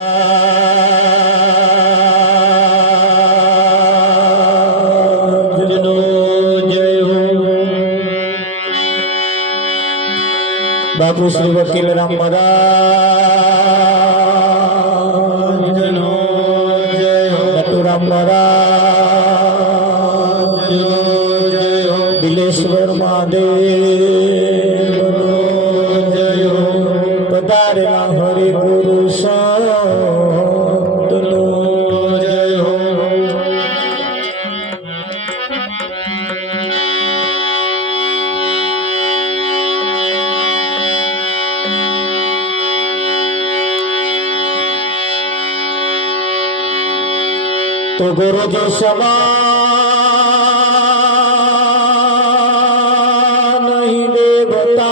बापू श्री वकील राम महाराज नो जय हो। नटुराम महाराज नो जय हो। बिलेश्वर महादेव नो जय हो। पधारेला हरि गुरु संत नो जय हो। तो गुरु जो समान नहीं देवता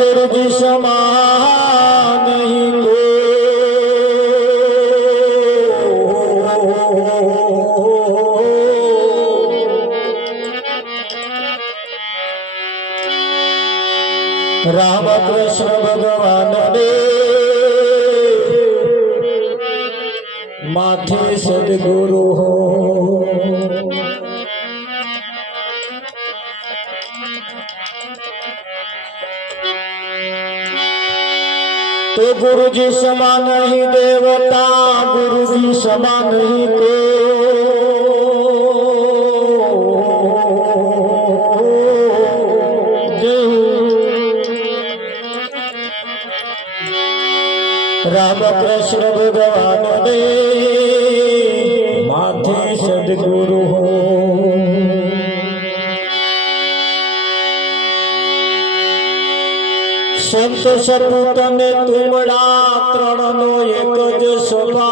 और गुरु जी समान नहीं राम कृष्ण भगवान ने माथे सदगुरु हो। तो गुरु जी समान ही देवता, गुरु जी समान ही को राम कृष्ण भगवान ने माथे सदगुरु हो। संत सपूत ने तुमड़ा त्रण नो एक ज स्वभाव।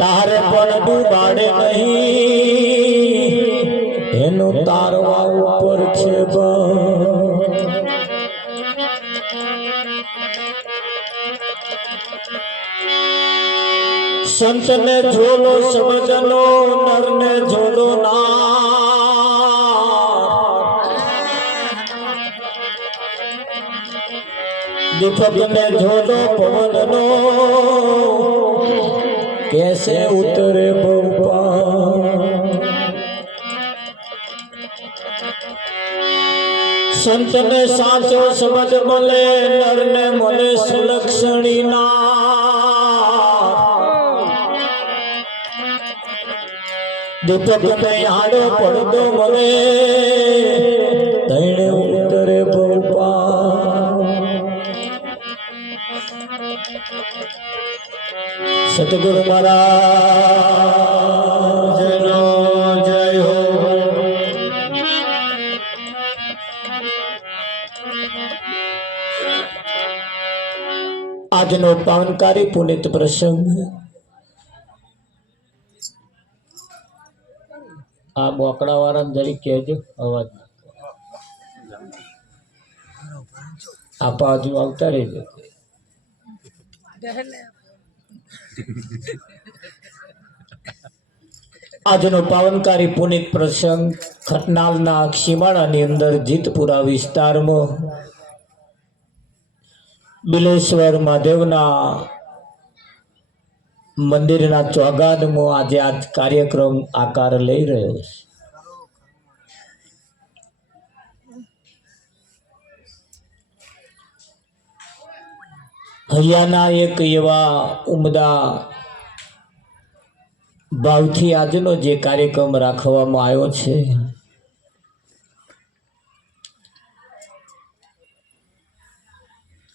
तारे पण डूबाड़े नहीं एनो तारवा ऊपर छे संत ने झोलो समझनो नर ने झोलो ना। दीपक ने झोलो पवन नो कैसे उतरे बउपा। संत ने साचो समझ मले नर ने मले सुलक्षणी ना। दीपक ने आड़ो पड़दो मले तैणे उतरे बउपा। सतगुरु महाराज नो जय हो। આજનો પાવનકારી પુનિત પ્રસંગ આ બોકડા વાળાને જરી કહેજો અવાજ આ બાજુ આવતા રહેજો। આજનો પાવનકારી પુનિત પ્રસંગ ખટનાલના સીમાડાની અંદર જીતપુરા વિસ્તારમાં बिलेश्वर महादेवना मंदिरना ચોગાદમાં आज कार्यक्रम आकार लई रह्यो छे। हरियाणा एक एवा उमदा भावथी आजनो जे कार्यक्रम राखवामां आव्यो छे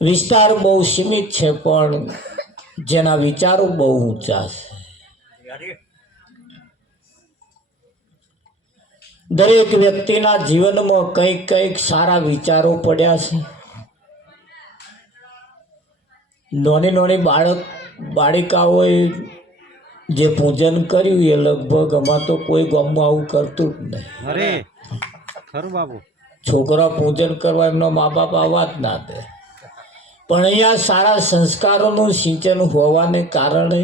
विस्तार बहु सीमित है पण जेना विचारों बहु ऊंचा है। दरेक व्यक्तिना जीवन में कई कई सारा विचारों पड्या छे। नोनी नोनी बाळिकाओए जे पूजन कर्युं ए लगभग अमां तो कोई गाममां आवुं करतुं ज नहीं। अरे खरुं बाबू छोकरा पूजन करवा एमना माँ बाप आवा ज ना दे। પણ અહીંયા સારા સંસ્કારોનું સિંચન હોવાને કારણે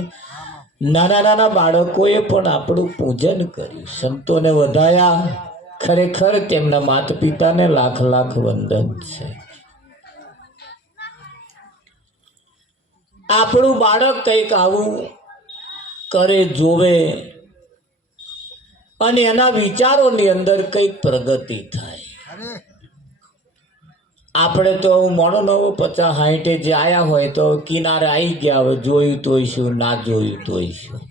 નાના નાના બાળકોએ પણ આપણું પૂજન કર્યું, સંતોને વધાયા. ખરેખર તેમના માતા પિતાને લાખ લાખ વંદન છે. આપણું બાળક કંઈક આવું કરે, જોવે અને એના વિચારોની અંદર કંઈક પ્રગતિ થાય. આપણે તો મોડો નવો 50-60 જે આયા હોય તો કિનારે આવી ગયા, હવે જોયું તોય શું, ના જોયું તોય શું.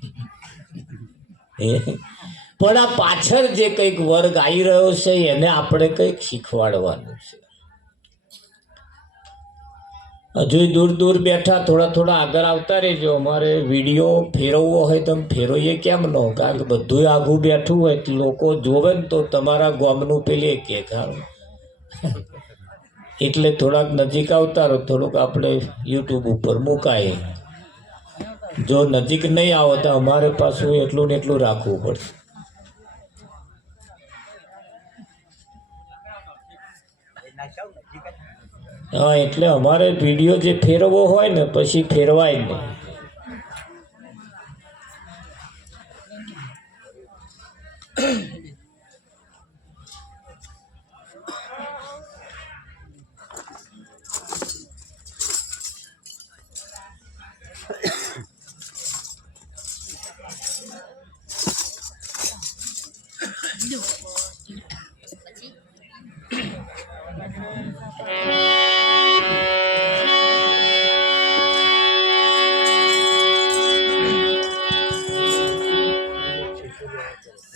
પણ આ પાછળ જે કંઈક વર્ગ આવી રહ્યો છે એને આપણે કંઈક શીખવાડવાનું છે. હજુ દૂર દૂર બેઠા થોડા થોડા આગળ આવતા રહેજો. અમારે વિડીયો ફેરવવો હોય તો ફેરવીએ કેમ ન, કારણ કે બધું આઘું બેઠું હોય લોકો જોવે ને તો તમારા ગામનું પેલી કે ખાણું, એટલે થોડાક નજીક આવતા રહો. થોડુંક આપણે યુટ્યુબ ઉપર મુકાય. જો નજીક નહીં આવો તો અમારે પાછું એટલું ને એટલું રાખવું પડશે. હા, એટલે અમારે વિડીયો જે ફેરવવો હોય ને પછી ફેરવાય નહીં.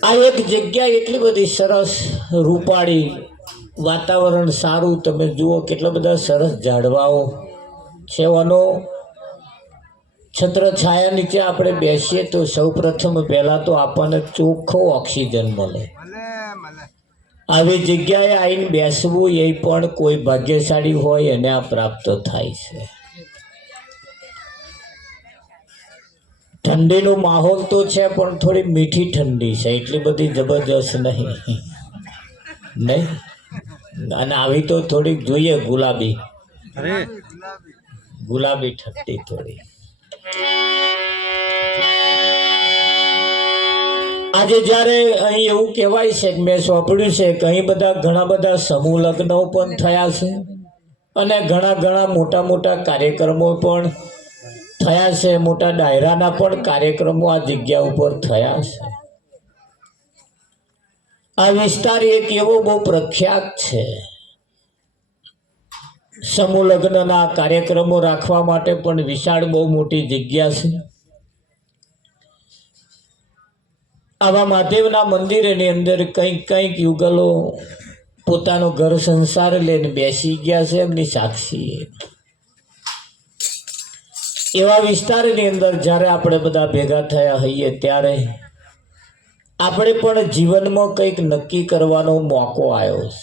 આ એક જગ્યા એટલી બધી સરસ, રૂપાળી, વાતાવરણ સારું. તમે જુઓ કેટલા બધા સરસ ઝાડવાઓ છે. વાનો છત્ર છાયા નીચે આપણે બેસીએ તો સૌ પ્રથમ પહેલાં તો આપણને ચોખ્ખો ઓક્સિજન મળે. આવી જગ્યાએ આવીને બેસવું એ પણ કોઈ ભાગ્યશાળી હોય એને આ પ્રાપ્ત થાય છે. ઠંડીનો માહોલ તો છે પણ થોડી મીઠી ઠંડી છે, એટલી બધી જબરજસ્ત નહીં. અને આવી તો થોડીક જોઈએ ગુલાબી ગુલાબી ઠંડી થોડી. આજે જ્યારે અહીં એવું કહેવાય છે કે મેં સાંભળ્યું છે કે અહીં ઘણા બધા સમૂહ લગ્નો પણ થયા છે અને ઘણા મોટા મોટા કાર્યક્રમો પણ થયા છે. મોટા ડાયરાના પણ કાર્યક્રમો આ જગ્યા ઉપર થયા છે. આ વિસ્તાર એક એવો બહુ પ્રખ્યાત છે. સમૂહ લગ્નના કાર્યક્રમો રાખવા માટે પણ વિશાળ બહુ મોટી જગ્યા છે. આવા મહાદેવના મંદિરની અંદર કંઈક યુગલો પોતાનો ઘર સંસાર લઈને બેસી ગયા છે, એમની સાક્ષી. એવા વિસ્તારની અંદર જ્યારે આપણે બધા ભેગા થયા હોઈએ ત્યારે આપણે પણ જીવનમાં કંઈક નક્કી કરવાનો મોકો આવ્યો છે.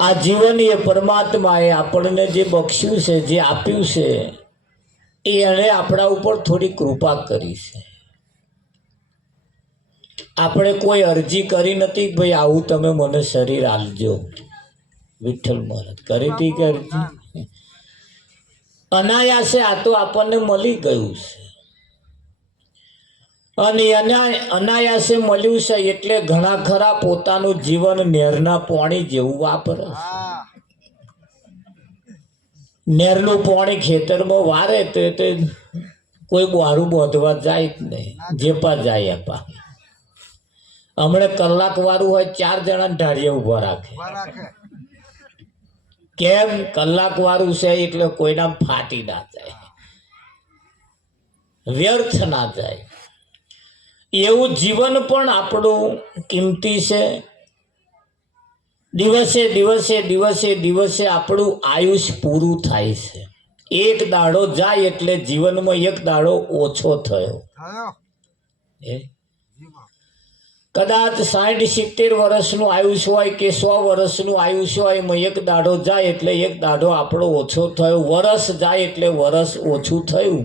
આ જીવન એ પરમાત્માએ આપણને જે બખ્યું છે, જે આપ્યું છે, એણે આપણા ઉપર થોડી કૃપા કરી છે. આપણે કોઈ અરજી કરી નથી ભાઈ આવું તમે મને શરીર આપજો. વિઠ્ઠલ મહારાજ કરી હતી કે અરજી? અનાયાસે આ તો આપણને મળી ગયું છે. અને અનાયાસે મળ્યું છે એટલે ઘણા ખરા પોતાનું જીવન નહેરના પાણી જેવું વાપરે. નહેરનું પાણી ખેતરમાં વારે તો કોઈ બહારું બાંધવા જાય જ નહીં, જેપા જાય આપા. હમણાં કલાક વાળું હોય 4 જણા ઢાળીએ ઉભા રાખે. કેમ? કલાક વાળું છે એટલે કોઈના ફાટી ના જાય, વ્યર્થ ના જાય. એવું જીવન પણ આપણું કિંમતી છે. દિવસે દિવસે આપણું આયુષ્ય પૂરું થાય છે. એક દાડો જાય એટલે જીવનમાં એક દાડો ઓછો થયો. કદાચ 60-70 વર્ષનું આયુષ્ય હોય કે 100 વર્ષનું આયુષ્ય હોય, એમાં એક દાડો જાય એટલે એક દાડો આપણો ઓછો થયો. વરસ જાય એટલે વરસ ઓછું થયું.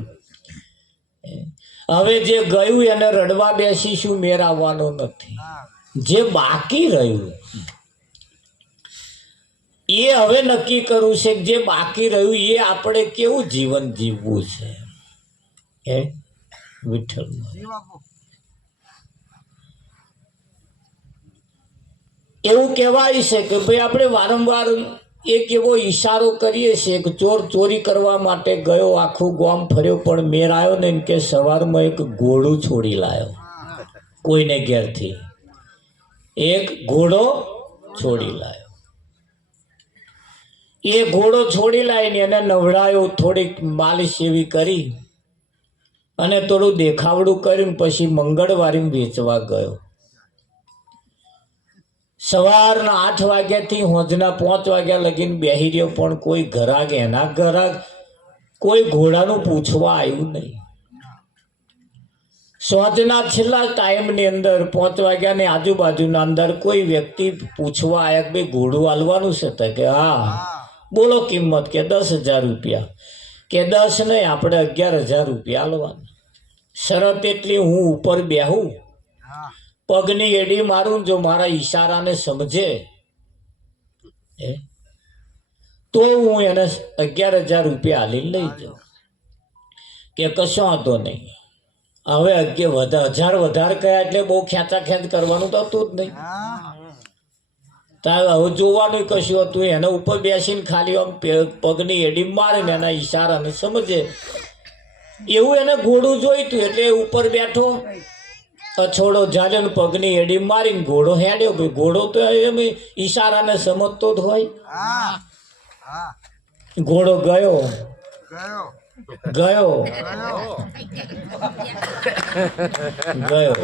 હવે જે ગયું એને રડવા બેસીશું, મેર આવવાનો નથી. જે બાકી રહ્યું એ હવે નક્કી કરવું છે કે જે બાકી રહ્યું એ આપણે કેવું જીવન જીવવું છે. હે વિઠ્ઠલ, એવું કહેવાય છે કે ભાઈ આપણે વારંવાર એક એવો ઈશારો કરીએ છીએ કે ચોર ચોરી કરવા માટે ગયો, આખું ગામ ફર્યો, પણ મેર આવ્યો ને કે સવારમાં એક ઘોડું છોડી લાયો કોઈને ઘેરથી. એક ઘોડો છોડી લાયો. એ ઘોડો છોડી લાવીને એને નવડાયો, થોડીક માલિશ એવી કરી અને થોડું દેખાવડું કરીને પછી મંગળવારે વેચવા ગયો. સવારના 8 વાગ્યાથી હોજના 5 વાગ્યા લગીને બેહી રહ્યો, પણ કોઈ ઘરાક એના ઘરાક કોઈ ઘોડાનું પૂછવા આવ્યું નહીં. સોજના છેલ્લા ટાઈમની અંદર 5 વાગ્યાની આજુબાજુના અંદર કોઈ વ્યક્તિ પૂછવા આવ્યા કે ભાઈ ઘોડું હાલવાનું છે? તો કે હા. બોલો કિંમત? કે 10,000 રૂપિયા. કે 10 નહીં, આપણે 11,000 રૂપિયા હાલવાના. શરત એટલી, હું ઉપર બેહું, પગની એડી મારું, જો મારા ઈશારાને સમજે તો હું એને 11,000 રૂપિયા હાલીને લઈ જાઉં. કે કશો વાંધો નહીં. હવે 1000 વધારે કયા એટલે બહુ ખેંચાખેંચ કરવાનું તો હતું જ નહીં. તારે હવે જોવાનું કશું હતું, એના ઉપર બેસીને ખાલી આમ પગની એડી મારે ને એના ઈશારાને સમજે એવું એને ઘોડું જોઈતું. એટલે ઉપર બેઠો, અછોડો ઝાલ્યો, પગની એડી મારીને ઘોડો હેડ્યો. ભાઈ ઘોડો તો એમ ઈશારાને સમજતો જ હોય. ઘોડો ગયો ગયો ગયો.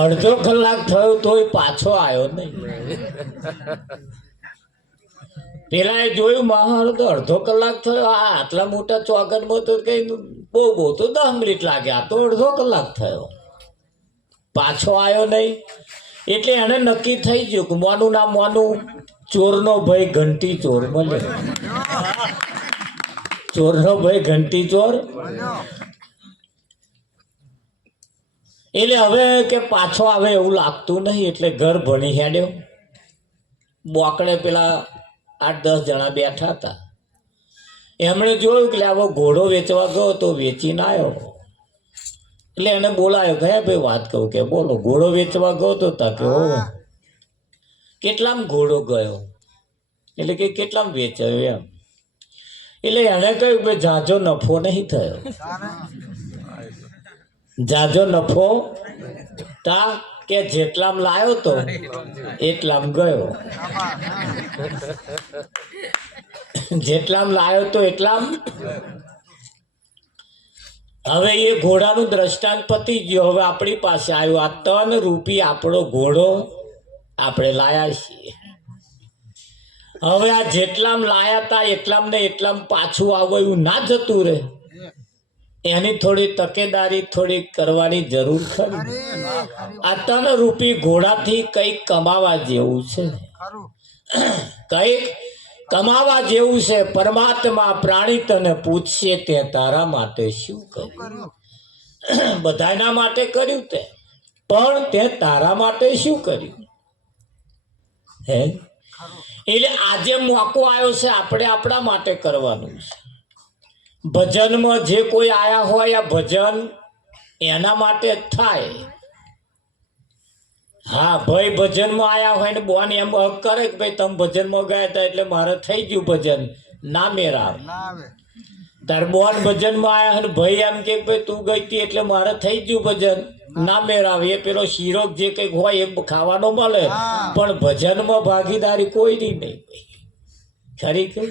અડધો કલાક થયો તોય પાછો આવ્યો નહીં. પેલા એ જોયું મારો તો અડધો કલાક થયો, આટલા મોટા ચોગનમાં તો કઈ બહુ તો 10 મિનિટ લાગ્યા, તો અડધો કલાક થયો, પાછો આવ્યો નહીં. એટલે એને નક્કી થઈ ગયું કે મોનું ના મોનું, ચોરનો ભાઈ ઘંટી ચોર મળ્યો. ચોરનો ભાઈ ઘંટી ચોર. એટલે હવે કે પાછો આવે એવું લાગતું નહીં. એટલે ઘર ભણી હેડ્યો. બોકડે પેલા 8-10 જણા બેઠા હતા. એમણે જોયું કે આવો ઘોડો વેચવા ગયો તો વેચીને આવ્યો. એટલે એને બોલાયો, ગયા ભાઈ વાત કહું. કે બોલો, ઘોડો વેચવા ગયો તો તા કે હો. કેટલામ ઘોડો ગયો? એટલે કે કેટલામ વેચાયો એમ. એટલે એને કહ્યું કે જાજો નફો નહીં થયો. જાજો નફો તા કે જેટલામ લાયો તો એટલામ ગયો. જેટલામ લાયો તો એટલામ. હવે એ ઘોડાનું દ્રષ્ટાંત પતી ગયો. હવે આપણી પાસે આવ્યું આ 3 રૂપિયા આપણો ઘોડો આપણે લાયા છીએ. હવે આ જેટલામ લાયા તા એટલામ ને એટલામ પાછું આવે એવું ના જતું રહે, એની થોડી તકેદારી થોડી કરવાની જરૂર ખરી. આ 3 રૂપિયા ઘોડાથી કંઈક કમાવા જેવું છે, કંઈક કમાવા જેવું છે. પરમાત્મા પ્રાણી તને પૂછશે તે તારા માટે શું કર્યું? બધાના માટે કર્યું તે, પણ તે તારા માટે શું કર્યું? હે, એટલે આજે મોકો આવ્યો છે, આપણે આપણા માટે કરવાનું છે. ભજનમાં જે કોઈ આયા હોય આ ભજન એના માટે થાય. હા ભાઈ, ભજનમાં આયા હોય ને બોન એમ હક કરે કે ભાઈ તમે ભજનમાં ગયા હતા એટલે મારે થઈ ગયું ભજન, ના મેરા આવે. તાર બોન ભજનમાં આયા હોય ભાઈ એમ કે ભાઈ તું ગઈ હતી એટલે મારે થઈ ગયું ભજન, ના મેરા આવે. એ પેલો શીરો જે કંઈક હોય એ ખાવાનો મળે, પણ ભજનમાં ભાગીદારી કોઈની નહીં. ખરી કે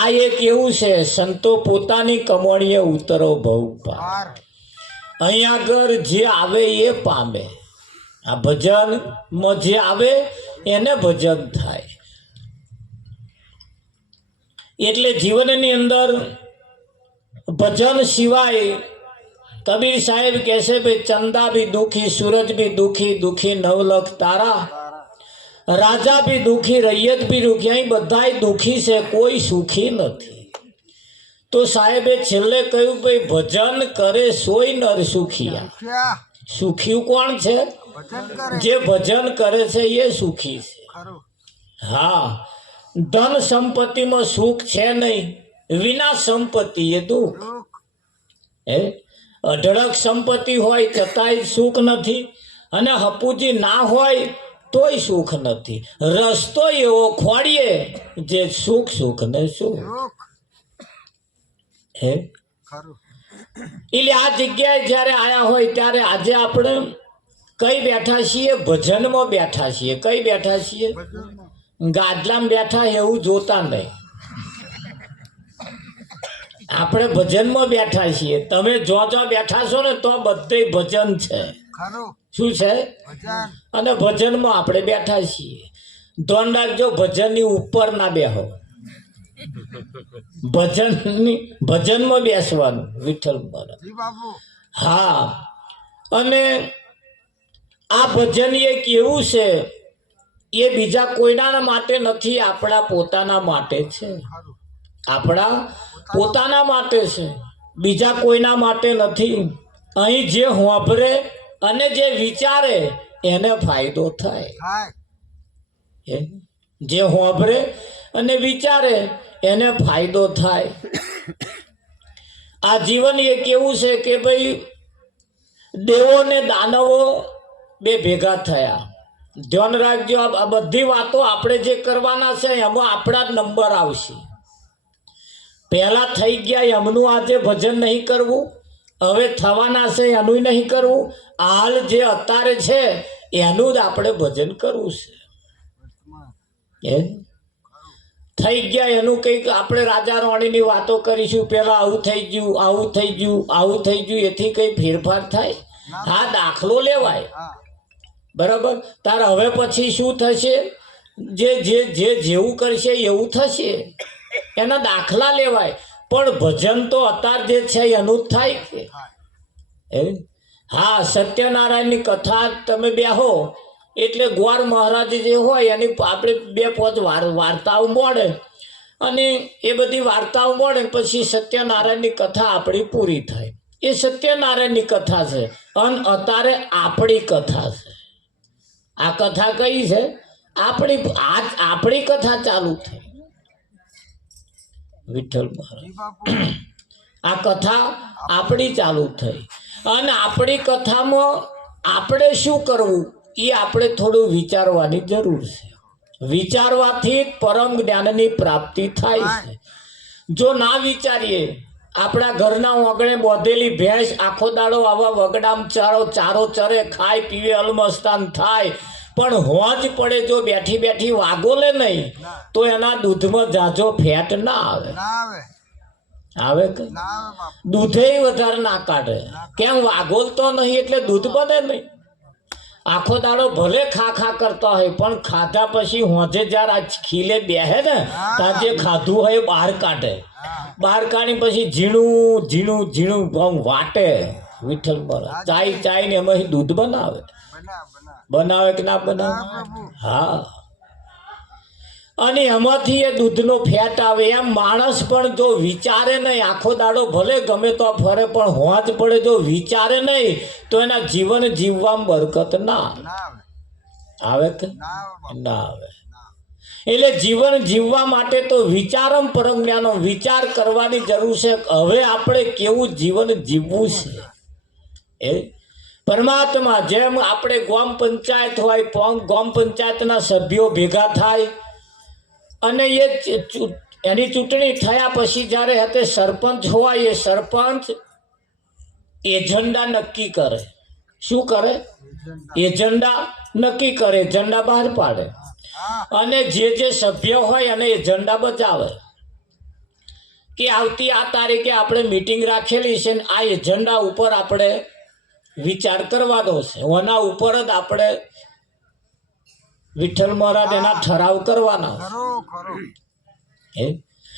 આ એક એવું છે, સંતો પોતાની કમાણીએ ઉતરો ભવ પાર. અહીંયા આગળ જે આવે એ પામે. આ ભજનમાં જે આવે એને ભજન થાય. એટલે જીવનની અંદર ભજન સિવાય કબીર સાહેબ કહેશે ભાઈ ચંદા ભી દુખી, સૂરજ ભી દુખી, દુખી 9 લાખ તારા, રાજા ભી દુખી, રૈયત ભી દુખી. અહીં બધાય દુખી છે, કોઈ સુખી નથી. તો સાહેબે છેલ્લે કહ્યું ભાઈ ભજન કરે સોય નર સુખિયા. સુખી કોણ છે? જે ભજન કરે છે એ સુખી છે. હા, ધન સંપત્તિમાં સુખ છે નહીં, વિના સંપત્તિ એ દુઃખ. હે, અઢળક સંપત્તિ હોય છતાંય સુખ નથી, અને હપુજી ના હોય તોય સુખ નથી. રસ્તો એવો ખોડીએ જે સુખ સુખ ને સુખ. હે, એટલે આ જગ્યાએ જ્યારે આયા હોય ત્યારે આજે આપણે કઈ બેઠા છીએ? ભજનમાં બેઠા છીએ. કઈ બેઠા છીએ? ગાદલામાં બેઠા એવું જોતા નહીં, આપણે ભજનમાં બેઠા છીએ. તમે જો બેઠા છો ને તો બધે ભજન છે. શું છે? અને ભજનમાં આપણે બેઠા છીએ. ધ્યાન રાખજો, ભજનની ઉપર ના બેહો, ભજનમાં બેસવાનું. વિઠ્ઠલ હા, અને આ ભજન એક એવું છે, એ બીજા કોઈના માટે નથી, આપણા પોતાના માટે છે. આપણા પોતાના માટે છે, બીજા કોઈના માટે નથી. અહીં જે હોંભરે અને જે વિચારે એને ફાયદો થાય. જે હોંભરે અને વિચારે એને ફાયદો થાય. આ જીવન એક એવું છે કે ભાઈ દેવો ને દાનવો બે ભેગા થયા. ધ્યાન રાખજો, આ બધી વાતો આપણે જે કરવાના છે એમાં આપણા જ નંબર આવશે. પહેલા થઈ ગયા એમનું આજે ભજન નહીં કરવું, હવે થવાના છે એનું નહીં કરવું, હાલ જે અત્યારે છે એનું જ આપણે ભજન કરવું છે. થઈ ગયા એનું કંઈક આપણે રાજા રાણીની વાતો કરીશું, પેલા આવું થઈ ગયું, આવું થઈ ગયું, આવું થઈ ગયું, એથી કઈ ફેરફાર થાય? હા, દાખલો લેવાય, બરાબર. તાર હવે પછી શું થશે? જે જે જે જેવું કરશે એવું થશે, એના દાખલા લેવાય. પણ ભજન તો અત્યારે જે છે એનું જ થાય કે. હા, સત્યનારાયણની કથા તમે બેહો એટલે ગ્વાર મહારાજ જે હોય એની આપણે 2-5 વાર્તાઓ મળે, અને એ બધી વાર્તાઓ મળે પછી સત્યનારાયણની કથા આપણી પૂરી થાય. એ સત્યનારાયણની કથા છે, અને અત્યારે આપણી કથા છે. આ કથા કઈ છે? આપણી કથા ચાલુ થઈ. વિઠ્ઠલ મહારાજ, આ કથા આપણી ચાલુ થઈ, અને આપણી કથામાં આપણે શું કરવું એ આપણે થોડું વિચારવાની જરૂર છે. વિચારવાથી પરમ જ્ઞાનની પ્રાપ્તિ થાય છે. જો ના વિચારીએ, આપણા ઘરના ઓગણે બોધેલી ભેંસ આખો દાડો આવા વગડામ ચારો ચરે, ખાય પીવે, અલમસ્તાન થાય, પણ હોજ પડે જો બેઠી બેઠી વાગોલે નહીં તો એના દૂધમાં જાજો ફેટ ના આવે. આવે કે દૂધે વધારે ના કાઢે. કેમ? વાગોલતો નહીં એટલે દૂધ બને નહીં. આખો દાડો ભલે ખા કરતા હોય, પણ ખાધા પછી હોજે જ્યારે આ ખીલે બેહે ને ત્યાં જે ખાધું હોય બહાર કાઢે. બહાર કાઢી પછી ઝીણું ઝીણું ઝીણું વાટે. વિઠ્ઠલ મહારાજ ચાય ને એમાંથી દૂધ બનાવે. બનાવે કે ના બનાવે? હા, અને એમાંથી એ દૂધનો ફેટ આવે. એમ માણસ પણ જો વિચારે નહીં, આખો દાડો ભલે ગમે તો ફરે, પણ હોજ પડે જો વિચારે નહીં તો એના જીવન જીવવામાં બરકત ના આવે કે ના આવે. એટલે જીવન જીવવા માટે તો વિચારમ પરમ જ્ઞાનો, વિચાર કરવાની જરૂર છે. હવે આપણે કેવું જીવન જીવવું છે? એ પરમાત્મા જેમ આપણે ગામ પંચાયત હોય, ગામ પંચાયતના સભ્યો ભેગા થાય, અને એની ચૂંટણી થયા પછી જ્યારે તે સરપંચ હોય, એ સરપંચ એજન્ડા નક્કી કરે. શું કરે? એજન્ડા નક્કી કરે, એજન્ડા બહાર પાડે, અને જે સભ્ય હોય એને એજન્ડા બચાવે કે આવતી આ તારીખે આપણે મીટિંગ રાખેલી છે, આ એજન્ડા ઉપર આપણે વિચાર કરવાનો છે, એના ઉપર જ આપણે વિઠ્ઠલ મહારાજ એના ઠરાવ કરવાના.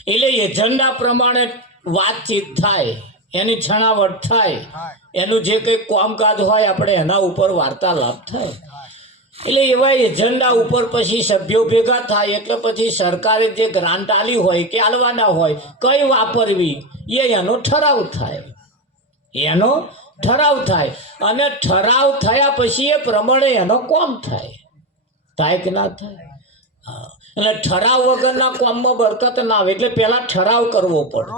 એટલે એજન્ડા પ્રમાણે વાતચીત થાય, એની છણાવટ થાય, એનું જે કંઈ કામકાજ હોય આપણે એના ઉપર વાર્તાલાપ થાય. એટલે એવા એજન્ડા ઉપર પછી સભ્યો ભેગા થાય, એટલે પછી સરકારે જે ગ્રાન્ટ આલી હોય કે આલવાના હોય કઈ વાપરવી એનો ઠરાવ થાય. એનો ઠરાવ થાય, અને ઠરાવ થયા પછી એ પ્રમાણે એનો કોમ થાય. થાય કે ના થાય? એટલે ઠરાવ વગરના કામમાં બરકત ના આવે, એટલે પહેલા ઠરાવ કરવો પડે.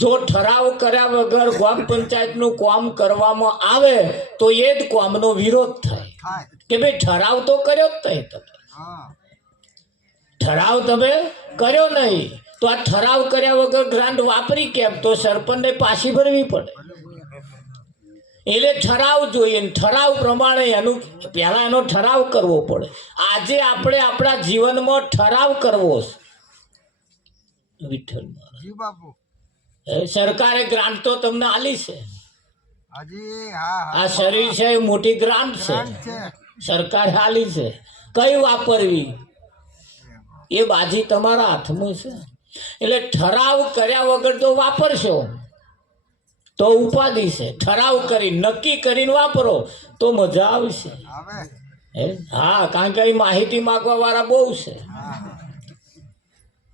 જો ઠરાવ કર્યા વગર ગ્રામ પંચાયતનું કામ કરવામાં આવે તો એ જ કામનો વિરોધ થાય કે ભાઈ ઠરાવ તો કર્યો જ નહીં, તમે ઠરાવ તમે કર્યો નહીં તો આ ઠરાવ કર્યા વગર ગ્રાન્ટ વાપરી કેમ? તો સરપંચને પાછી ભરવી પડે. એટલે ઠરાવ જોઈએ, ઠરાવ પ્રમાણે એનું પહેલા એનો ઠરાવ કરવો પડે. આજે આપણે આપણા જીવનમાં ઠરાવ કરવો છે. વિઠ્ઠલ સરકારે ગ્રાન્ટ તો તમને આલી છે. આ શરીર છે એ મોટી ગ્રાન્ટ છે, સરકારે આલી છે. કઈ વાપરવી એ બાજી તમારા હાથમાં છે. એટલે ઠરાવ કર્યા વગર તો વાપરશો તો ઉપાધિ છે. ઠરાવ કરી નક્કી કરીને વાપરો તો મજા આવશે. હા, કારણ કે માહિતી માગવા વાળા બહુ છે.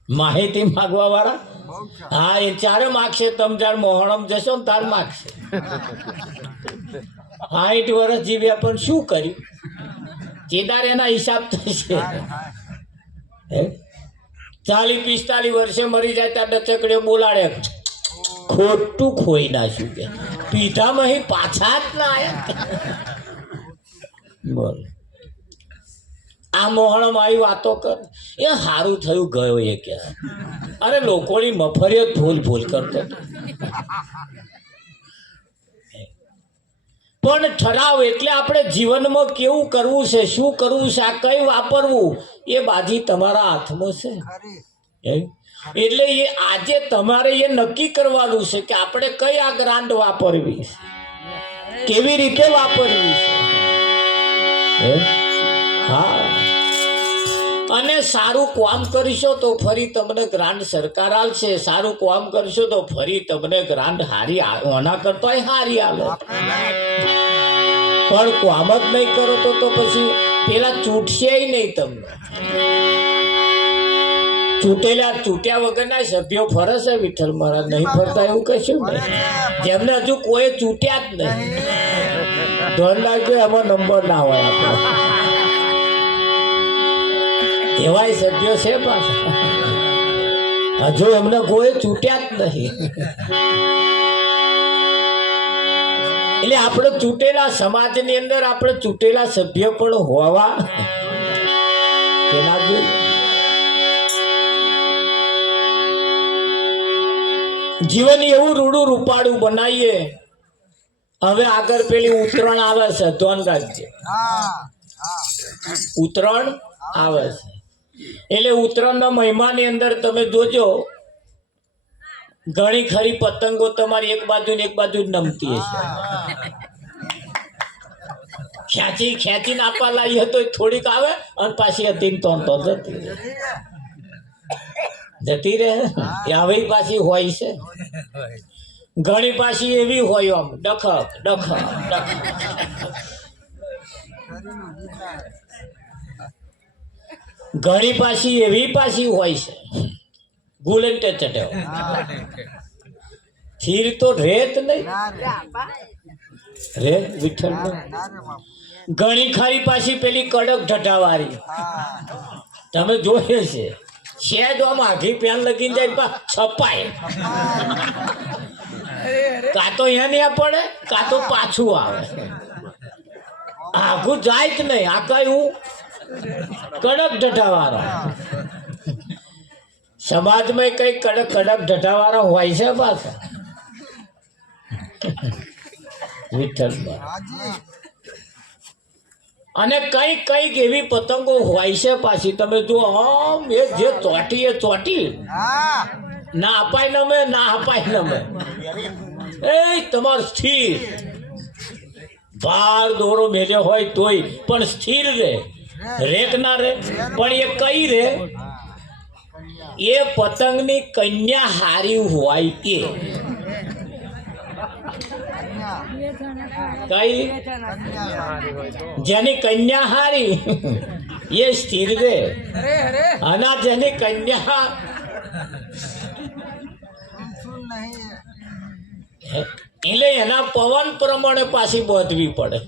માહિતી માગવા વાળા, હા, એ ચારે માગશે. તમે જાર મોહણમ જશો ને તાર માગશે. 60 વર્ષ જીવ્યા પણ શું કર્યું? ચેદાર એના હિસાબ થશે. 40-45 વર્ષે મરી જાય ત્યાં ડચકડીઓ બોલાડે, ખોટું ખોઈ નાખ્યું કે પીઠામાં પાછા જ ના આવ્યા. બોલ, આ મોહણમ આવી વાતો કર, એ સારું થયું ગયો એ કે. અરે લોકોની મફરિયત ભૂલ કરતો હતો. પણ ઠરાવ એટલે આપણે જીવનમાં કેવું કરવું છે, શું કરવું છે, આ કઈ વાપરવું એ બાજી તમારા હાથમાં છે. એટલે એ આજે તમારે એ નક્કી કરવાનું છે કે આપણે કઈ આ ગ્રાન્ટ વાપરવી છે, કેવી રીતે વાપરવી છે. હા, અને સારું કામ કરશો તો ફરી તમને ગ્રાન્ટ સરકાર આલશે. સારું કામ કરશો તો ફરી તમને ગ્રાન્ટ હારી ઓના કરતા હારી આલે. પણ કામ જ નહીં કરો તો પછી પેલા ચૂંટશે નહીં તમને. ચૂંટ્યા વગરના સભ્યો ફરે છે વિઠ્ઠલ મહારાજ, નહીં ફરતા એવું કશું નહીં. જેમને હજુ કોઈ ચૂંટ્યા જ નહીં, ધન લાગજો એમાં નંબર ના હોય. આપણે એવાય સભ્યો છે પાછા, હજુ એમને કોઈ ચૂંટ્યા જ નહીં. એટલે આપણે ચૂંટેલા સમાજની અંદર આપણે ચૂંટેલા સભ્ય પણ હોવા તેના જોઈએ. જીવન એવું રૂડું રૂપાળું બનાવીએ. હવે આગળ પેલી ઉત્તરાયણ આવે છે, ધોન રાખજે. ઉત્તરાયણ આવે છે એટલે ઉત્તરાયણના મહિમાની અંદર તમે જોજો ઘણી ખરી પતંગો તમારી એક બાજુ ને એક બાજુ નમતી હશે. ખેંચીને આપવા લાવી હતો થોડીક આવે અને પાછી હતી તો જતી રહે. આવી પાછી હોય છે, ઘણી પાછી એવી હોય આમ ડખક ડખક ડખક. ઘણી પાછી એવી પાછી હોય છે ગુલેન્ટે ચટે થીર તો રેત નહીં રે વિઠ્ઠલ. ઘણી ખારી પાછી પેલી કડક ઢટાવાળી તમે જોઈએ છે. શેજ આમ આઘી પેન લગી જાય છપાય, કાં તો અહીંયા પડે કાં તો પાછું આવે. આઘું જાય જ નહીં. આ કયું કડક ઢટાવાળો સમાજમાં કઈ કડક ઢટાવાળા હોય છે પાછા વિઠ્ઠલ. અને કઈક એવી પતંગો હોય છે પાછી તમે જો આમ એ જે ચોટી ના અપાય નમે ના અપાય નમે. એ તમાર સ્થિર બાર દોરો મેળ્યો હોય તોય પણ સ્થિર રે, રેક ના રે. પણ એ કઈ રે, એ પતંગની કન્યા હારી હોય. એ કઈ જેની કન્યા હારી એ સ્થિર રે, અને જેની કન્યા એટલે એના પવન પ્રમાણે પાછી બાંધવી પડે.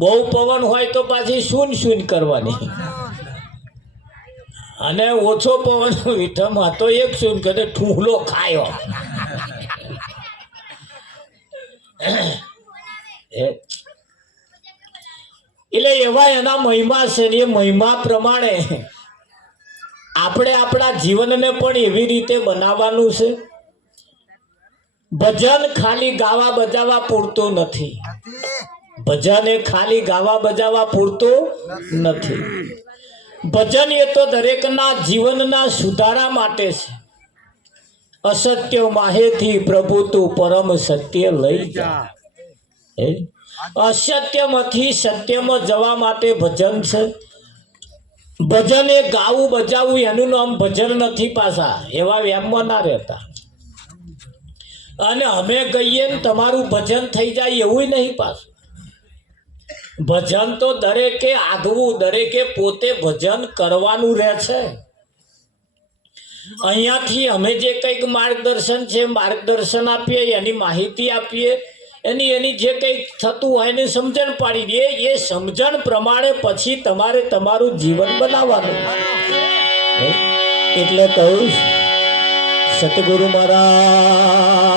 બહુ પવન હોય તો પાછી શૂન કરવાની, અને ઓછો પવન વિઠમાં તો એક શું કરે ઠૂલો ખાયો એટલે એવા એના મહિમા છે ને એ મહિમા પ્રમાણે આપણે આપણા જીવનને પણ એવી રીતે બનાવવાનું છે. ભજન ખાલી ગાવા બજાવવા પૂરતું નથી. ભજન એ ખાલી ગાવા બજાવવા પૂરતું નથી. ભજન એ તો દરેકના જીવનના સુધારા માટે છે. અસત્ય માહેથી પ્રભુ તું પરમ સત્ય લઈ જા. અસત્યમાંથી સત્યમાં જવા માટે ભજન છે. ભજન એ ગાવું બજાવવું એનું નામ ભજન નથી. પાછા એવા વ્યામમાં ના રહેતા. અને અમે કહીએ ને તમારું ભજન થઈ જાય એવું નહીં. પાછું ભજન તો દરેકે આગવું, દરેકે પોતે ભજન કરવાનું રહે છે. અહીંયાથી અમે જે કંઈક માર્ગદર્શન છે માર્ગદર્શન આપીએ, એની માહિતી આપીએ, એની જે કંઈક થતું હોય એની સમજણ પાડી દઈએ. એ સમજણ પ્રમાણે પછી તમારે તમારું જીવન બનાવવાનું. એટલે કહું સતગુરુ મહારાજ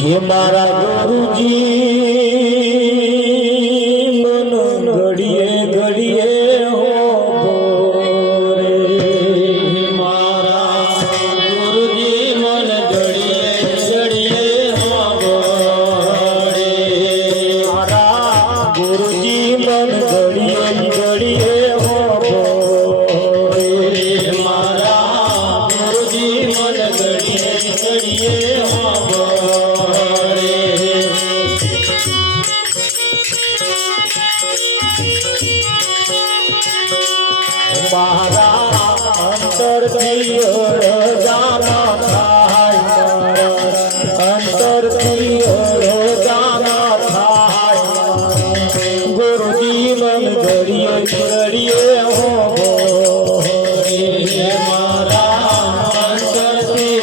હે મારા ગુરુજી મન ઘડીએ ઘડીએ હો રે. મારા ગુરુજી મન ઘડીએ ઘડીએ હો રે. મારા ગુરુજી મન ઘડીએ ઘડીએ હો રે. મારા ગુરુજી મન ઘડીએ ઘડીએ હો. મારા અંતરથી જાના થાય, અંતરથી જાના થાય. ગુરુજી મન ઘડીએ ઘડીએ હો રે. મારા અંતરથી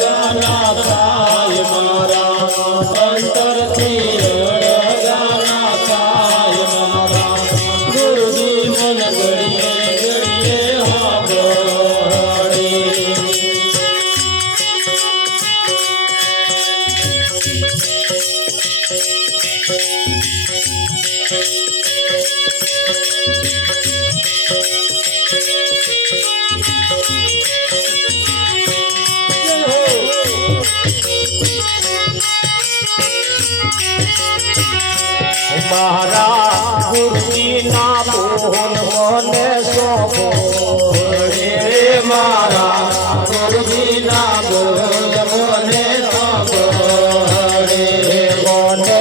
જાના થાય. મારા અંતરથી જાના થાય. મારા ગુરુજી મન ઘડીએ મારા ગુરુજી ના બોલ મને સોંપો રે. મારા ગુરુજી ના બોલ મને સોંપો રે. મને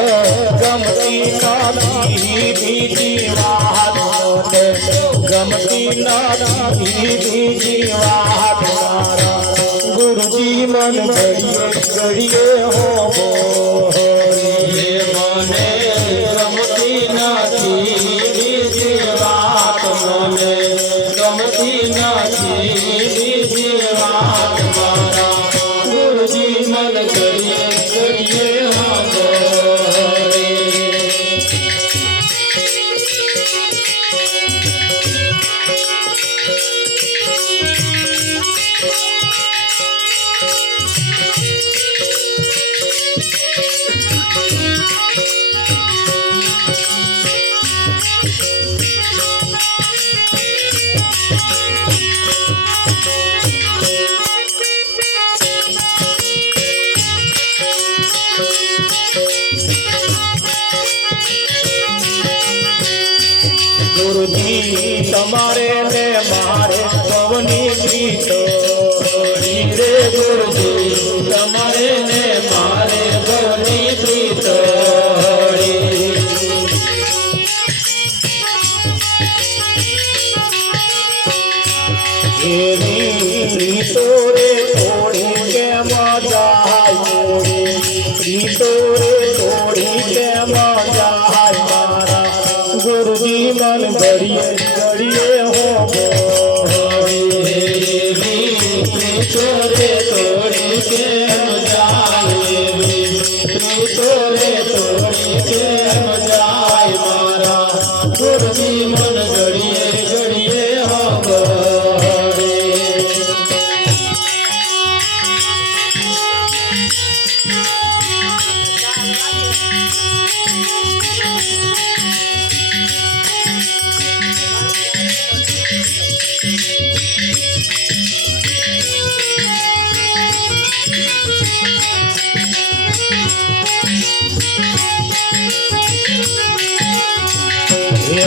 ગમતી નથી બીજી વાત, મને ગમતી નથી બીજી વાત. મારા ગુરુજી મન ઘડીએ ઘડીએ હો રે. મને ગમતી નથી બીજી વાત, મને ગમતી નથી બીજી વાત. મારા ગુરુજી મન ઘડીએ ઘડીએ હો રે. ગુરુજી તમારે ને મારે ભવની પ્રીત રે. ગુરુજી તમારે ને મારે ભવની પ્રીત. તોરે તોડી કેમ જાય તોરે તોડી કેમ જાય મારા ગુરુજી મન ઘડીએ ઘડીએ હબડે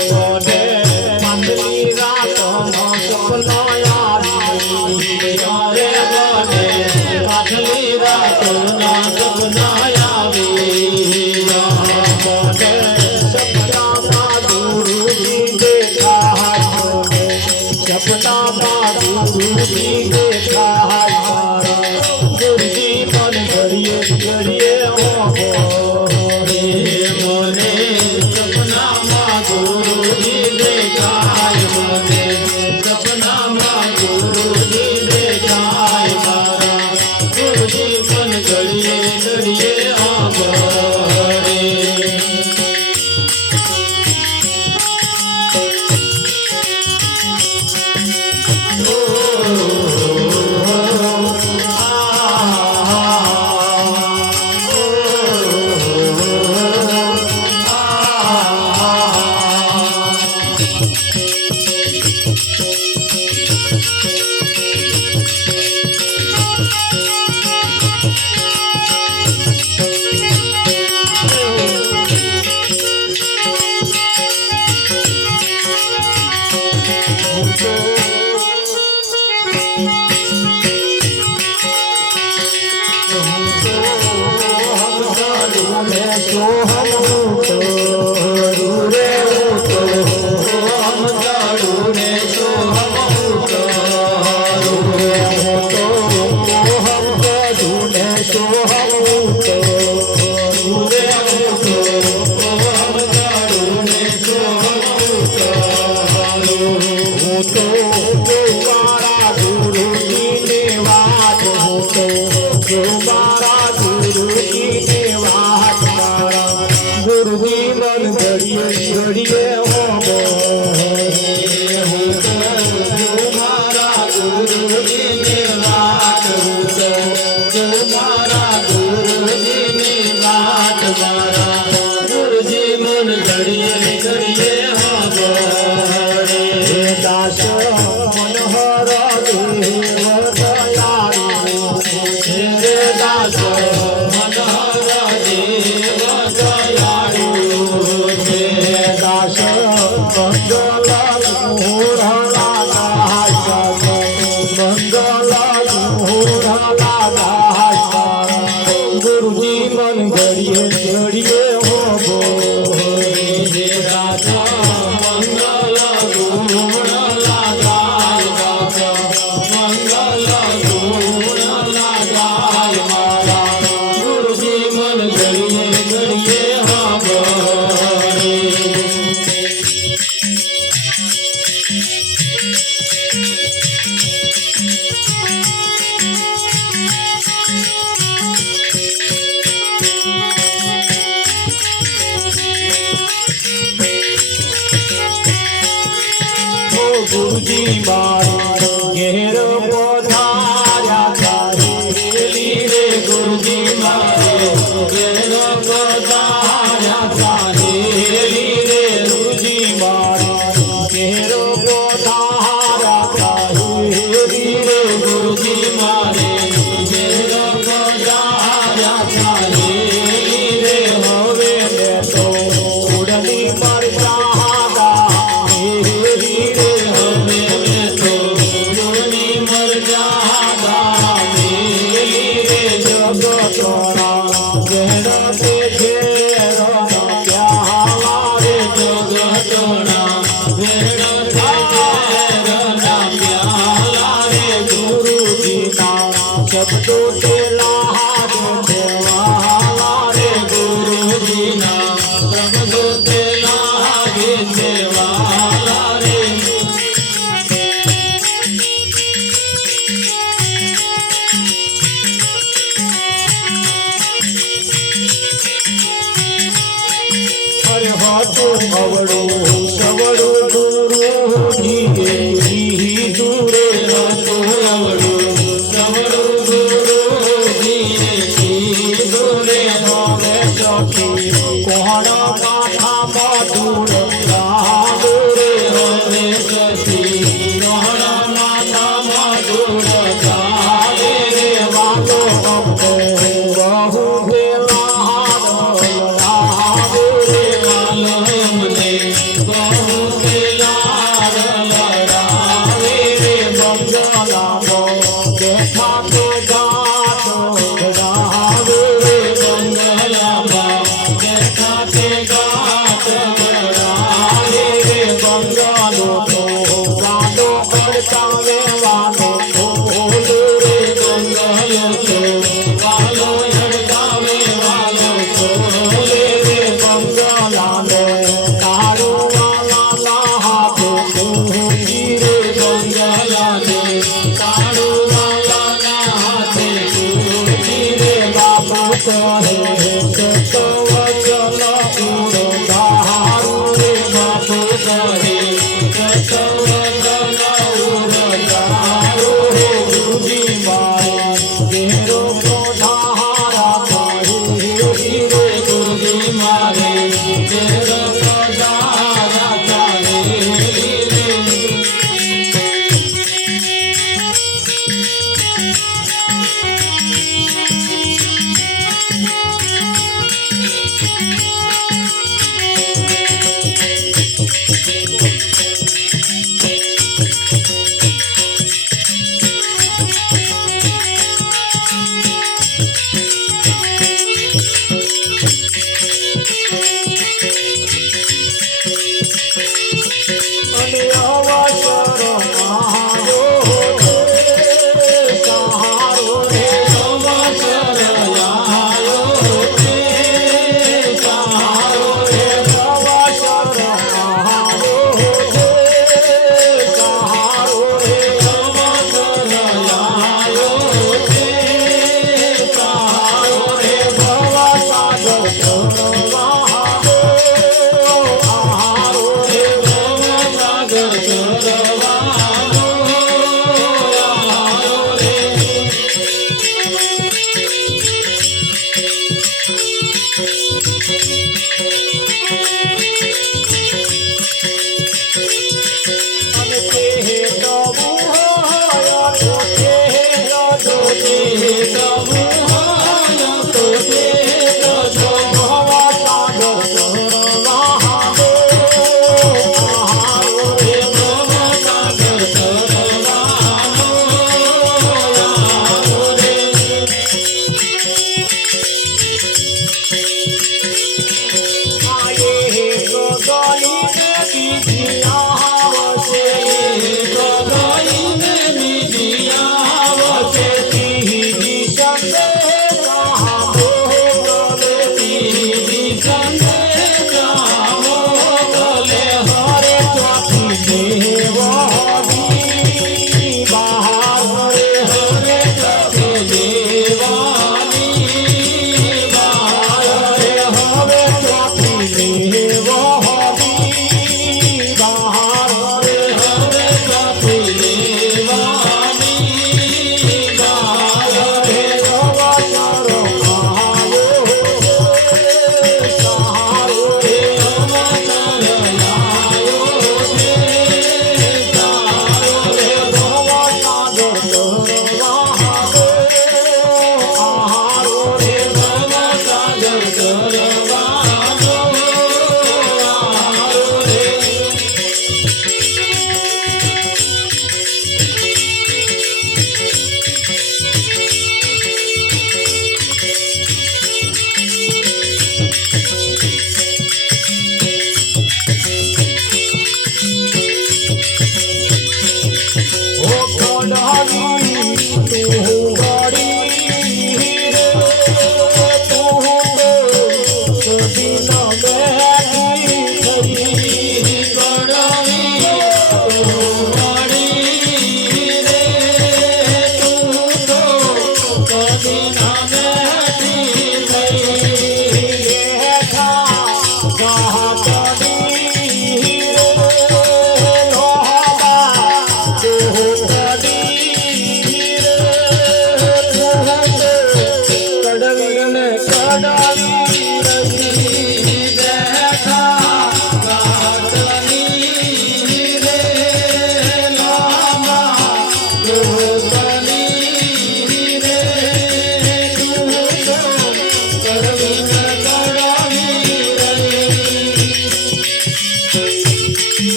મોને મંદની રાતનો સપનો આવી રે મોને મંદની રાતનો સપનો આવી મોને સપનામાં ગુરુજી દેખાય સપનામાં ગુરુજી દેખાય ગુરુજી મન ઘડીએ ઘડીએ મોને સપનામાં ગુરુજી દેખાય મને સપનામાં ગુરુજી દેખાય મારા ગુરુજી મન ઘડીએ ઘડીએ આંભળે ગુરુજી મન ઘડીએ ઘડીએ મારા ગુરુજીની વાત મારા ગુરુજીની વાત મારા ગુરુજી મન ઘડીએ ઘડીએ દાસ મનોહર દેવ દયાળુ દાસ મનોહર દેવ ગુરુજી મન ઘડીએ ઘડીએ ગુરુજી મન ઘડીએ ઘડીએ ગુરુજી મારો ઘેર પધાર્યા તારેલી રે ગુરુજી મારો ઘેર પધાર્યા તારેલી રે ગુરુજી મારો ઘેર પધાર્યા તારેલી રે ગુરુજી મારે ઘેર પધાર્યા તારેલી રે હવે મેં તો ઉડની પડતા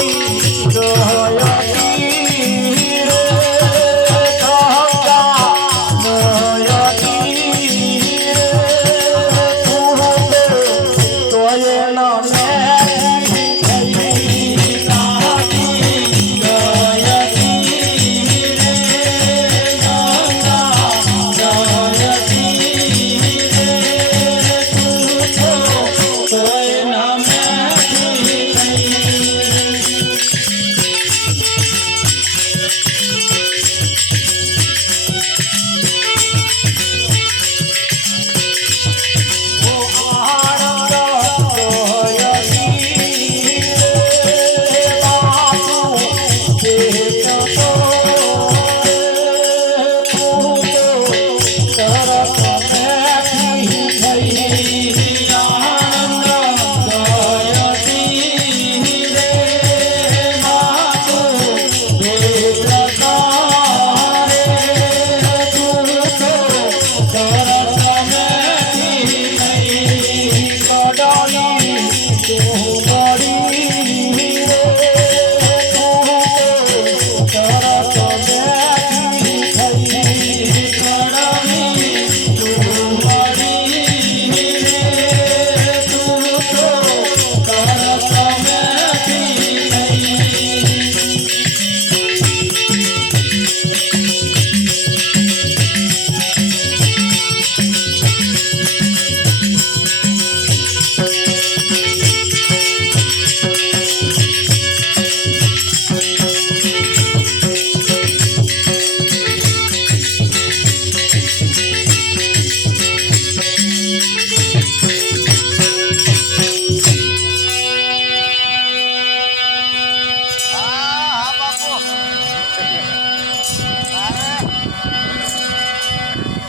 માઈ